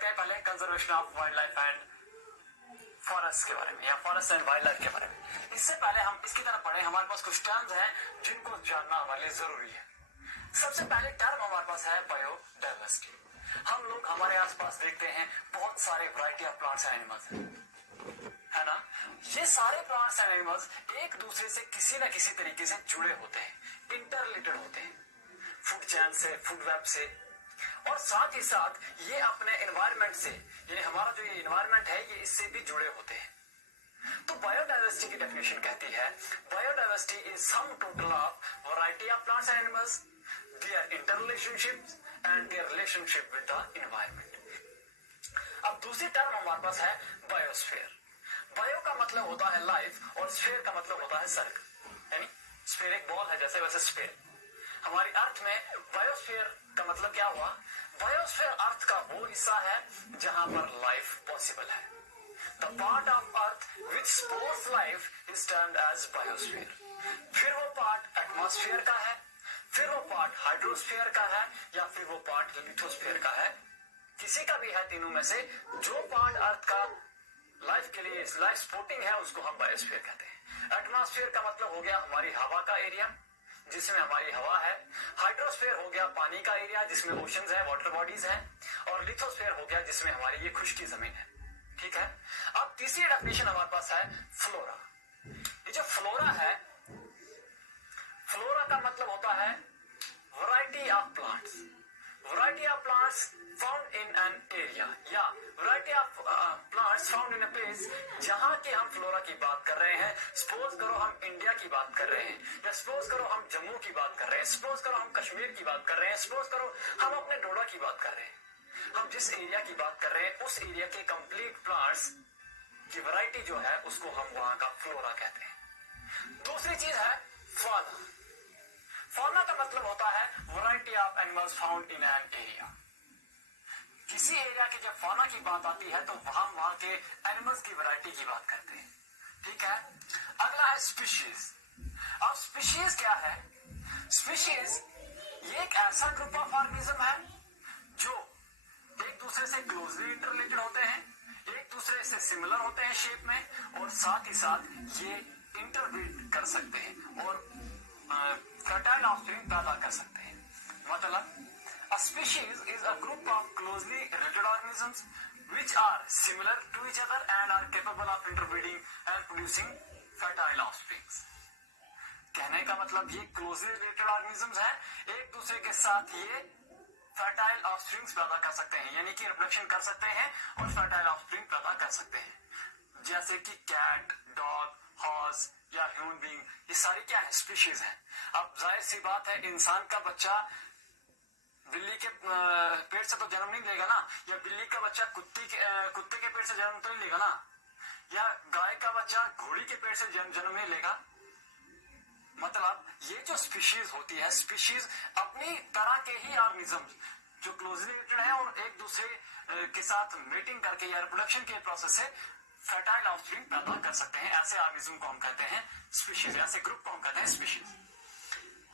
करते हैं पहले conservation of wild life and forest के बारे में या फॉरेस्ट एंड वाइल्ड लाइफ के बारे में। इससे पहले हम इसकी तरफ पढ़े, हमारे पास कुछ टर्म्स हैं जिनको जानना हमारे लिए जरूरी है। सबसे पहले टर्म हमारे पास है बायोडाइवर्सिटी। हम लोग हमारे आसपास देखते हैं बहुत सारे variety of plants and animals है ना। ये सारे प्लांट्स एंड एनिमल्स एक दूसरे से किसी न किसी तरीके से जुड़े होते हैं, इंटररिलेटेड होते हैं, फूड चेन से, फूड वेब से, और साथ ही साथ ये अपने एनवायरनमेंट से, यानी हमारा जो ये एनवायरनमेंट है ये इससे भी जुड़े होते हैं। तो बायोडाइवर्सिटी की डेफिनेशन कहती है biodiversity is sum total of variety of plants and animals, their interrelationships and their relationship with the environment. अब दूसरी टर्म हमारे पास है बायोस्फीयर। बायो का मतलब होता है लाइफ और स्फीयर का मतलब होता है सर्कल, यानी स्फीयर एक बॉल है जैसे, वैसे स्फीयर। हमारी अर्थ में बायोस्फीयर का मतलब क्या हुआ? बायोस्फीयर अर्थ का वो हिस्सा है जहां पर लाइफ पॉसिबल है। The part of earth which supports life is termed as biosphere. फिर वो पार्ट एटमॉस्फेयर का है, फिर वो पार्ट हाइड्रोस्फीयर का है, या फिर वो पार्ट लिथोस्फीयर का है। किसी का भी है तीनों में से। जो पार्ट अर्थ का लाइफ के लिए लाइफ सपोर्टिंग है उसको हम बायोस्फीयर कहते हैं। एटमॉस्फेयर का मतलब हो गया हमारी हवा का एरिया जिसमें हमारी हवा है। हाइड्रोस्फीयर हो गया पानी का एरिया जिसमें ओशंस है, वाटर बॉडीज हैं। और लिथोस्फीयर हो गया जिसमें हमारी ये खुश्की जमीन है। ठीक है। अब तीसरी डेफिनेशन हमारे पास है फ्लोरा। ये जो फ्लोरा है, फ्लोरा का मतलब होता है variety of plants. Variety of plants found in an area, या variety of plants found in a place. जहां के हम फ्लोरा की बात कर रहे हैं, सपोज करो हम इंडिया की बात कर रहे हैं, या सपोज करो हम जम्मू की बात कर रहे हैं, सपोज करो हम कश्मीर की बात कर रहे हैं, सपोज करो हम अपने डोडा की बात कर रहे हैं। हम जिस एरिया की बात कर रहे हैं उस एरिया के कंप्लीट प्लांट्स की वैरायटी जो है उसको हम वहां का फ्लोरा कहते हैं। दूसरी चीज है फॉना। फॉना का मतलब होता है variety of animals found in an area. किसी एरिया की जब फॉना की बात आती है तो हम वहां के एनिमल्स की वैरायटी की बात करते हैं। ठीक है। अगला है स्पीशीज। अब स्पीशीज क्या है? स्पीशीज ये एक ऐसा ग्रुप ऑफ ऑर्गेनिज्म है जो एक दूसरे से क्लोजली इंटररिलेटेड होते हैं, एक दूसरे से सिमिलर होते हैं शेप में, और साथ ही साथ ये इंटरब्रीड कर सकते हैं और फर्टाइल ऑफस्प्रिंग पैदा कर सकते हैं। मतलब a species is a group of closely related organisms which are similar to each other and are capable of interbreeding and producing fertile offsprings। कहने का मतलब ये क्लोजली रिलेटेड ऑर्गेनिजम्स हैं, एक दूसरे के साथ ये फर्टाइल ऑफस्प्रिंग्स पैदा कर सकते हैं, यानी कि रिप्रोडक्शन कर सकते हैं और फर्टाइल ऑफस्प्रिंग पैदा कर सकते हैं। जैसे कि कैट, डॉग, हॉर्स या ह्यूमन बीइंग, ये सारी क्या है? स्पीशीज हैं। अब जाहिर सी बात है इंसान का बच्चा बिल्ली के पेट से तो जन्म नहीं लेगा ना, या बिल्ली का बच्चा कुत्ते के पेट से जन्म तो नहीं लेगा ना, या गाय का बच्चा घोड़ी के पेट से जन्म नहीं लेगा। मतलब ये जो स्पीशीज होती है, स्पीशीज अपनी तरह के ही ऑर्गेनिज्म जो क्लोजली रिलेटेड है और एक दूसरे के साथ मीटिंग करके या रिप्रोडक्शन के प्रोसेस से फर्टाइल ऑफस्प्रिंग पैदा कर सकते हैं। ऐसे ऑर्गेनिज्म को हम कहते हैं स्पीशीज, ऐसे ग्रुप को हम कहते हैं स्पीशीज।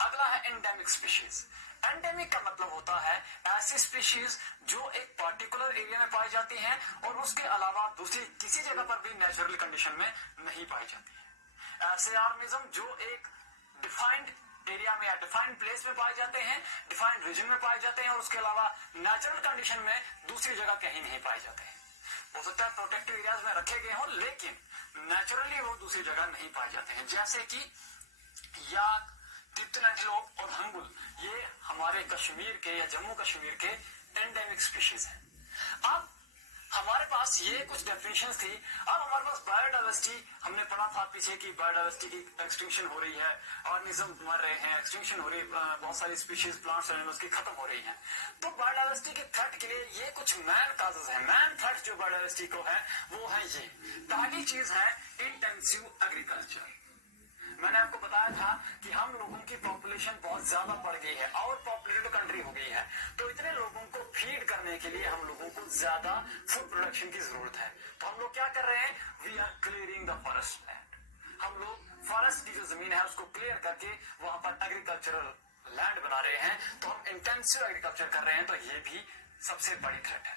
अगला है एंडेमिक स्पीशीज। एंडेमिक का मतलब होता है ऐसी स्पीशीज जो एक पर्टिकुलर एरिया में पाई जाती हैं और उसके अलावा दूसरी किसी जगह पर भी नेचुरल कंडीशन में नहीं पाई जाती है। ऐसे ऑर्गेनिज्म जो एक डिफाइंड एरिया में या डिफाइंड प्लेस में पाए जाते हैं, डिफाइंड रीजन में पाए जाते हैं, और उसके अलावा नेचुरल कंडीशन में दूसरी जगह कहीं नहीं पाए जाते हैं। हो सकता है प्रोटेक्टिव एरियाज में रखे गए हों, लेकिन नेचुरली वो दूसरी जगह नहीं पाए जाते हैं। जैसे कि याक, तितुल एंटीलोप और हंगुल, ये हमारे कश्मीर के या जम्मू कश्मीर के एंडेमिक स्पीशीज हैं। अब हमारे पास ये कुछ डेफिनेशंस थी। अब हमारे पास बायोडाइवर्सिटी, हमने पढ़ा था पीछे की बायोडाइवर्सिटी की एक्सटिंक्शन हो रही है, ऑर्गेनिज्म मर रहे हैं, एक्सटिंक्शन हो रही है, बहुत सारी स्पीशीज प्लांट्स एनिमल्स की खत्म हो रही है। तो बायोडाइवर्सिटी के थ्रेट के लिए ये कुछ मैन काजेस हैं। मैन थ्रेट जो बायोडाइवर्सिटी को है वो है ये। पहली चीज है इंटेंसिव एग्रीकल्चर। मैंने आपको बताया था कि हम लोगों की पॉपुलेशन बहुत ज्यादा बढ़ गई है, और पॉपुलेटेड कंट्री हो गई है, तो इतने लोगों को फीड करने के लिए हम लोगों को ज्यादा फूड प्रोडक्शन की जरूरत है। तो हम लोग क्या कर रहे हैं? We are clearing the forest land. हम लोग फॉरेस्ट की जो जमीन है उसको क्लियर करके वहां पर एग्रीकल्चरल लैंड बना रहे हैं। तो हम इंटेंसिव एग्रीकल्चर कर रहे हैं, तो ये भी सबसे बड़ी थ्रेट है।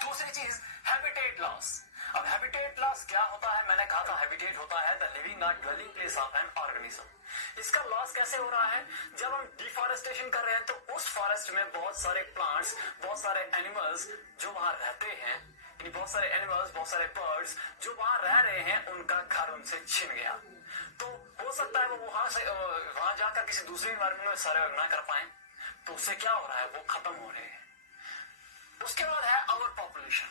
दूसरी चीज हैबिटेट लॉस। अब हैबिटेट लॉस क्या होता है? मैंने कहा था हैबिटेट होता है द लिविंग और dwelling place of an organism. इसका लॉस कैसे हो रहा है? जब हम डिफॉरेस्टेशन कर रहे हैं तो उस फॉरेस्ट में बहुत सारे प्लांट्स, बहुत सारे एनिमल्स जो वहां रहते हैं, बहुत सारे एनिमल्स, बहुत सारे बर्ड्स जो वहां रह रहे हैं, उनका घर उनसे छिन गया। तो हो सकता है वो वहां जाकर किसी दूसरे एनवायरमेंट में सर्वाइव ना कर पाए। तो उससे क्या हो रहा है? वो खत्म हो रहे हैं। उसके बाद है ओवर पॉपुलेशन।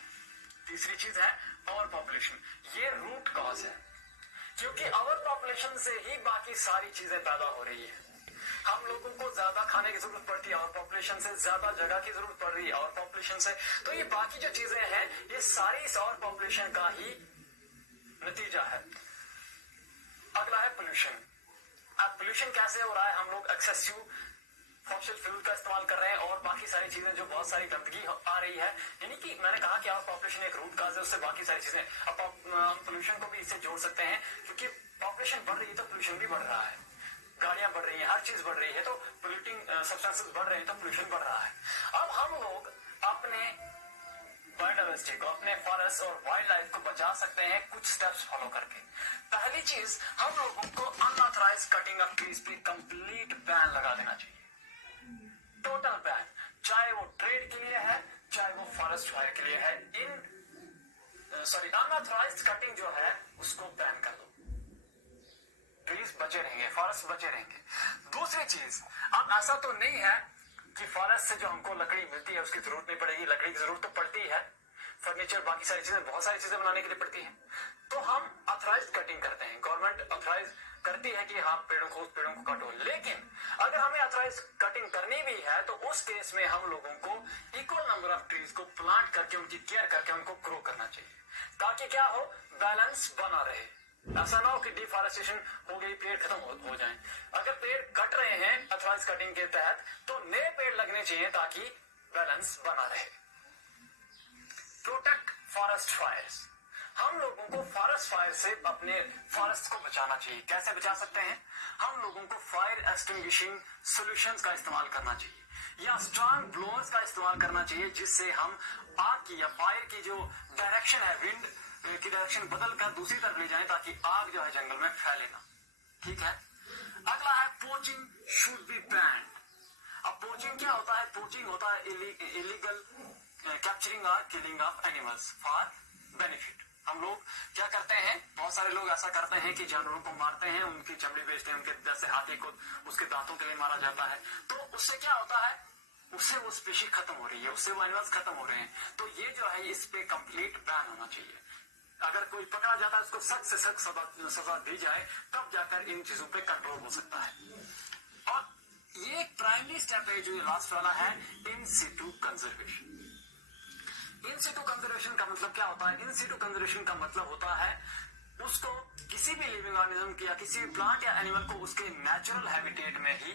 तीसरी चीज है ओवर पॉपुलेशन। ये रूट कॉज है, क्योंकि ओवर पॉपुलेशन से ही बाकी सारी चीजें पैदा हो रही है। हम लोगों को ज्यादा खाने की जरूरत पड़ती है और पॉपुलेशन से, ज्यादा जगह की जरूरत पड़ रही है और पॉपुलेशन से। तो ये बाकी जो चीजें हैं ये सारी इस और पॉपुलेशन का ही नतीजा है। अगला है पोल्यूशन। अब पोल्यूशन कैसे हो रहा है? हम लोग एक्सेसिव फॉसिल फ्यूल का इस्तेमाल कर रहे हैं और बाकी सारी चीजें, जो बहुत सारी गंदगी आ रही है। यानी कि मैंने कहा कि पॉपुलेशन एक रूट काज है, उससे बाकी सारी चीजें। अब हम पोल्यूशन को भी इससे जोड़ सकते हैं, क्योंकि पॉपुलेशन बढ़ रही है तो पोल्यूशन भी बढ़ रहा है, गाड़ियां बढ़ रही हैं, हर चीज बढ़ रही है, तो पोल्यूटिंग सब्सटेंसेस बढ़ रहे हैं तो पोल्यूशन बढ़ रहा है। अब हम लोग अपने बायोडाइवर्सिटी को, अपने फॉरेस्ट और वाइल्ड लाइफ को बचा सकते हैं कुछ स्टेप्स फॉलो करके। पहली चीज, हम लोगों को अनऑथराइज कटिंग ऑफ ट्रीज पे कंप्लीट बैन लगा देना चाहिए, टोटल बैन। चाहे वो ट्रेड के लिए है, चाहे वो फॉरेस्ट फायर के लिए है। अनऑथराइज कटिंग जो है उसको बैन कर दो, ट्रीज बचे रहेंगे, फॉरेस्ट बचे रहेंगे। दूसरी चीज, अब ऐसा तो नहीं है कि फॉरेस्ट से जो हमको लकड़ी मिलती है उसकी जरूरत नहीं पड़ेगी। लकड़ी की जरूरत तो पड़ती है, फर्नीचर, बाकी सारी चीजें, बहुत सारी चीजें बनाने के लिए पड़ती है। तो हम ऑथराइज कटिंग करते हैं, गवर्नमेंट ऑथराइज करती है कि हाँ पेड़ों को काटो। लेकिन अगर हमें ऑथराइज कटिंग करनी भी है तो उस केस में हम लोगों को इक्वल नंबर ऑफ ट्रीज को प्लांट करके, उनकी केयर करके उनको ग्रो करना चाहिए, ताकि क्या हो, बैलेंस बना रहे। ऐसा ना हो कि डिफॉरेस्टेशन हो गई, पेड़ खत्म हो जाएं। अगर पेड़ कट रहे हैं ऑथराइज कटिंग के तहत तो नए पेड़ लगने चाहिए ताकि बैलेंस बना रहे। Protect forest fires. हम लोगों को फॉरेस्ट फायर से अपने फॉरेस्ट को बचाना चाहिए। कैसे बचा सकते हैं? हम लोगों को फायर एक्सटिंग्विशिंग सॉल्यूशंस का इस्तेमाल करना चाहिए या स्ट्रॉन्ग ब्लोअर्स का इस्तेमाल करना चाहिए, जिससे हम आग की या फायर की जो डायरेक्शन है, विंड की डायरेक्शन बदल कर दूसरी तरफ ले जाएं, ताकि आग जो है जंगल में फैले ना। ठीक है। अगला है पोचिंग शुड बी बैन्ड। अब पोचिंग क्या होता है? पोचिंग होता है इलीगल कैप्चरिंग और killing of animals for benefit. हम लोग क्या करते हैं, बहुत सारे लोग ऐसा करते हैं कि जानवरों को मारते हैं, उनकी चमड़ी बेचते हैं, उनके जैसे हाथी को उसके दांतों के लिए मारा जाता है। तो उससे क्या होता है? उससे वो स्पीशीज खत्म हो रही है, उससे वो एनिमल्स खत्म हो रहे हैं। तो ये जो है इस पे कंप्लीट बैन होना चाहिए। अगर कोई पकड़ा जाता है उसको सख्त से सख्त सजा दी जाए, तब जाकर इन चीजों पे कंट्रोल हो सकता है। और ये एक प्राइमरी स्टेप है जो लास्ट वाला है, इन सिटू कंजर्वेशन। इन सिटू कंजर्वेशन का मतलब क्या होता है? इन सिटू कंजर्वेशन का मतलब होता है उसको किसी भी लिविंग ऑर्गेनिज्म या किसी भी प्लांट या एनिमल को उसके नेचुरल हैबिटेट में ही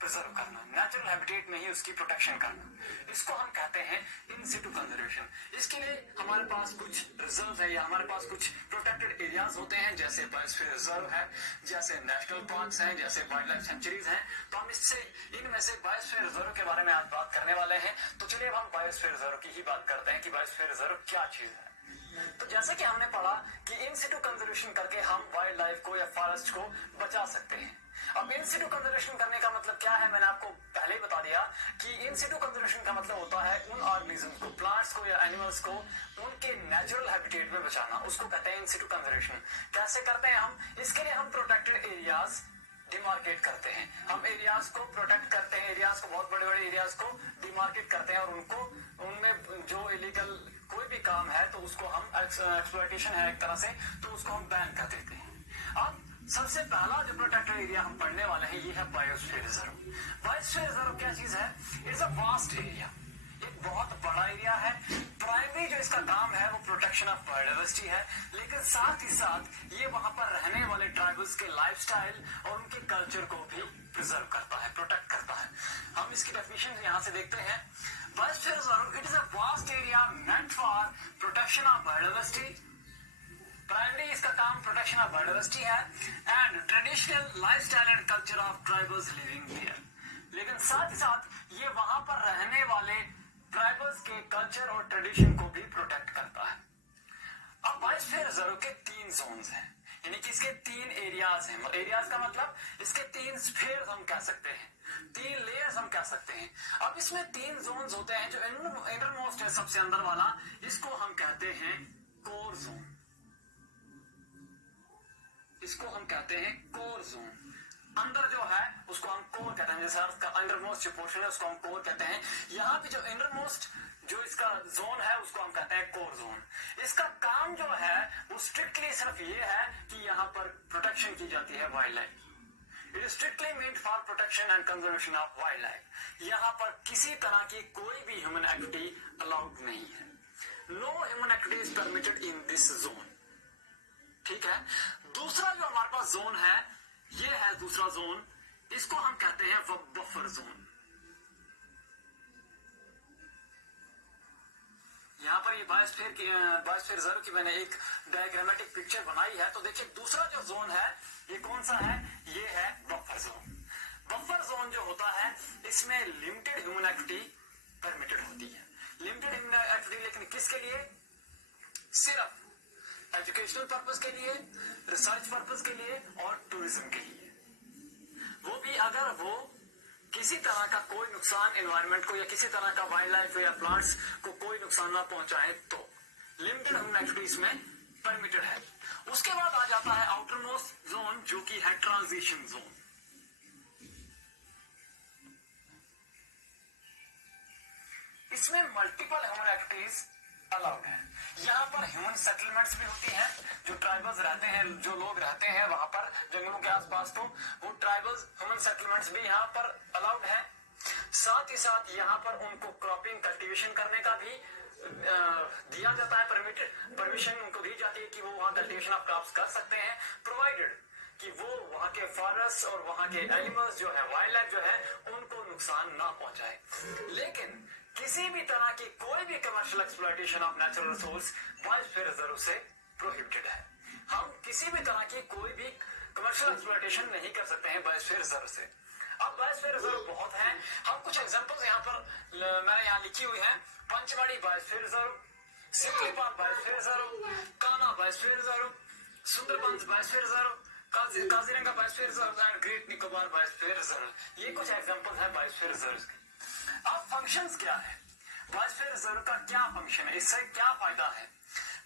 प्रिजर्व करना, नेचुरल हैबिटेट में ही उसकी प्रोटेक्शन करना। इसको हम कहते हैं इन सिटू कंजर्वेशन। इसके लिए हमारे पास कुछ रिजर्व है या हमारे पास कुछ प्रोटेक्टेड एरियाज होते हैं, जैसे बायोस्फीयर रिजर्व है, जैसे नेशनल पार्क्स हैं, जैसे वाइल्ड लाइफ सेंचुरीज हैं। तो हम इनमें से बायोस्फीयर रिजर्व के बारे में आज बात करने वाले हैं। तो चलिए अब हम बायोस्फीयर रिजर्व की ही बात करते हैं कि बायोस्फीयर रिजर्व क्या चीज है। तो जैसे कि हमने पढ़ा कि इन सिटू कंजर्वेशन करके हम वाइल्ड लाइफ को या फॉरेस्ट को बचा सकते हैं। अब इन सिटू कंजर्वेशन करने का मतलब क्या है? मैंने आपको पहले ही बता दिया कि इन सिटू कंजर्वेशन का मतलब होता है उन ऑर्गेनिज्म को, प्लांट्स को या एनिमल्स को उनके नेचुरल हैबिटेट में बचाना। उसको कहते हैं इन सिटू कंजर्वेशन। कैसे करते हैं हम? इसके लिए हम प्रोटेक्टेड एरियाज डिमार्केट करते हैं, हम एरियाज को प्रोटेक्ट करते हैं, एरियाज को, बहुत बड़े बड़े एरियाज को डिमार्केट करते हैं और उनको, उनमें जो इलीगल कोई भी काम है तो उसको हम, एक्सप्लॉयटेशन है एक तरह से, तो उसको हम बैन कर देते हैं। अब सबसे पहला जो प्रोटेक्टेड एरिया हम पढ़ने वाले हैं ये है बायोस्फीयर रिजर्व। बायोस्फीयर रिजर्व क्या चीज है? इट्स अ वास्ट एरिया, एक बहुत बड़ा एरिया है। प्राइमरी जो इसका काम है वो प्रोटेक्शन ऑफ बायोडाइवर्सिटी है, लेकिन साथ ही साथ ये वहां पर रहने वाले ट्राइबल्स के लाइफस्टाइल और उनके कल्चर को भी प्रिजर्व करता है, प्रोटेक्ट करता है। हम इसकी डेफिनेशन यहाँ से देखते हैं। Biosphere reserve it is a vast area meant for protection of biodiversity. Primary इसका काम प्रोटेक्शन ऑफ बायोडाइवर्सिटी है and traditional lifestyle and culture of tribals living there. लेकिन साथ ही साथ ये वहां पर रहने वाले ट्राइबल्स के कल्चर और ट्रेडिशन को भी प्रोटेक्ट करता है। अब बायोस्फीयर रिजर्व के 3 जोन्स हैं, यानी कि इसके 3 एरियाज हैं। एरियाज का मतलब इसके 3 स्फीयर्स हम कह सकते हैं, 3 लेयर्स हम कह सकते हैं। अब इसमें 3 जोन्स होते हैं। जो इनर मोस्ट है, सबसे अंदर वाला, इसको हम कहते हैं कोर जोन। इसको हम कहते हैं कोर जोन। अंदर जो है उसको हम कोर कहते हैं, जैसे अर्थ का अंडर मोस्ट जो पोर्शन है उसको हम कोर कहते हैं। यहाँ पे जो इनर मोस्ट जो इसका जोन है उसको हम कहते हैं कोर जोन। इसका काम जो है वो स्ट्रिक्टली सिर्फ ये है कि यहाँ पर प्रोटेक्शन की जाती है wild life. It is strictly made for protection and conservation of wild life. यहाँ पर किसी तरह की कोई भी ह्यूमन एक्टिविटी अलाउड नहीं है। No human activity is permitted in this zone. ठीक है। दूसरा जो हमारे पास जोन है, ये है दूसरा जोन, इसको हम कहते हैं बफर जोन। यहाँ पर ये बायोस्फीयर रिजर्व की मैंने एक डायग्रामेटिक पिक्चर बनाई है। तो देखिए दूसरा जो जोन है ये कौन सा है, ये है बफर जोन। बफर जोन जो होता है इसमें लिमिटेड ह्यूमन एक्टिविटी परमिटेड होती है। लिमिटेड ह्यूमन एक्टिविटी, लेकिन किसके लिए? सिर्फ एजुकेशनल पर्पस के लिए, रिसर्च पर्पस के लिए और टूरिज्म के लिए। वो भी अगर वो किसी तरह का कोई नुकसान एनवायरनमेंट को या किसी तरह का वाइल्ड लाइफ या प्लांट्स को कोई नुकसान ना पहुंचाए तो लिमिटेड ह्यूमन एक्टिविटीज में परमिटेड है। उसके बाद आ जाता है आउटर मोस्ट जोन, जो कि है ट्रांजिशन जोन। इसमें मल्टीपल ह्यूमन एक्टिविटीज अलाउड है। यहाँ पर ह्यूमन सेटलमेंट्स भी होती हैं। जो ट्राइबल्स रहते हैं, जो लोग रहते हैं वहां पर जंगलों के आसपास, तो वो ट्राइबल्स ह्यूमन सेटलमेंट्स भी यहाँ पर अलाउड है। साथ ही साथ यहाँ पर उनको क्रॉपिंग कल्टीवेशन करने का भी दिया जाता है, परमिशन उनको दी जाती है कि वो वहाँ कल्टीवेशन ऑफ क्रॉप्स कर सकते हैं, प्रोवाइडेड कि वो वहाँ के फॉरेस्ट और वहाँ के एनिमल्स जो है, वाइल्ड लाइफ जो है, उनको नुकसान ना पहुंचाए। लेकिन किसी भी तरह की कोई भी commercial exploitation of natural resource biosphere reserve से प्रोहिबिटेड है। हम किसी भी तरह की कोई भी कमर्शियल एक्सप्लॉयटेशन नहीं कर सकते हैं बायोस्फीयर रिजर्व से। अब बायोस्फीयर रिजर्व बहुत हैं, हम कुछ एग्जांपल्स यहाँ पर मैंने यहाँ लिखी हुई है। Pachmarhi biosphere reserve, Simlipal biosphere reserve, Kanha biosphere reserve, Sundarbans biosphere reserve, Kaziranga biosphere reserve and great Nicobar biosphere reserve. ये कुछ एग्जांपल्स हैं बायोस्फीयर रिजर्व के। अब फंक्शंस क्या है, बायोस्फीयर रिजर्व का क्या फंक्शन है, इससे क्या फायदा है?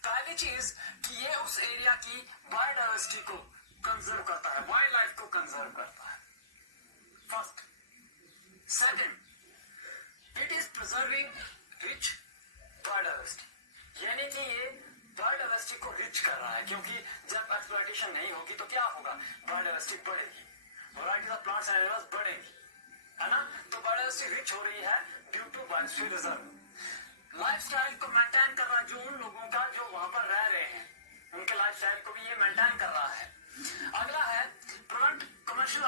पहली चीज कि ये उस एरिया की बायोडाइवर्सिटी को कंजर्व करता है, वाइल्ड लाइफ को कंजर्व करता है। First. Second, it is preserving rich biodiversity, यानी कि ये बायोडाइवर्सिटी को रिच कर रहा है, क्योंकि जब एक्सप्लॉयटेशन नहीं होगी तो क्या होगा, बायोडाइवर्सिटी बढ़ेगी, variety of plants and animals बढ़ेगी, है ना। तो बायोडाइवर्सिटी रिच हो रही है due to biosphere reserve. Lifestyle को मेंटेन कर रहा है, जो उन लोगों का जो वहां पर रह रहे हैं उनके लाइफस्टाइल को भी ये मेंटेन कर रहा है। अगला है प्रिवेंट कमर्शियल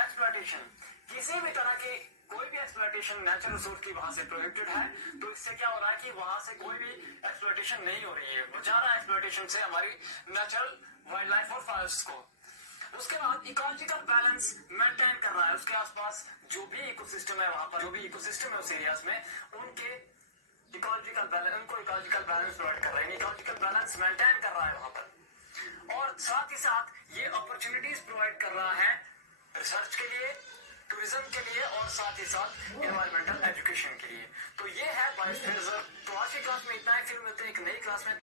एक्सप्लॉयटेशन। किसी भी तरह की कोई भी एक्सप्लॉयटेशन नेचुरल रिसोर्स की वहां से प्रोहिबिटेड है। तो इससे क्या हो रहा है कि वहां से कोई भी एक्सप्लॉयटेशन नहीं हो रही है, बचा रहा है एक्सप्लॉयटेशन से हमारी नेचुरल वाइल्ड लाइफ और फॉरेस्ट को। उसके बाद इकोलॉजिकल बैलेंस मेंटेन कर रहा है, उसके आसपास जो भी इकोसिस्टम है, वहां पर जो भी इकोसिस्टम है उस एरियाज में, उनको इकोलॉजिकल बैलेंस प्रोवाइड कर रहा है, इकोलॉजिकल बैलेंस मेंटेन कर रहा है वहां पर। और साथ ही साथ ये अपॉर्चुनिटीज प्रोवाइड कर रहा है रिसर्च के लिए, टूरिज्म के लिए और साथ ही साथ एनवायरमेंटल एजुकेशन के लिए। तो ये है बायोस्फीयर रिजर्व। तो आज की क्लास में इतना ही, फिर मिलते हैं एक नई क्लास में।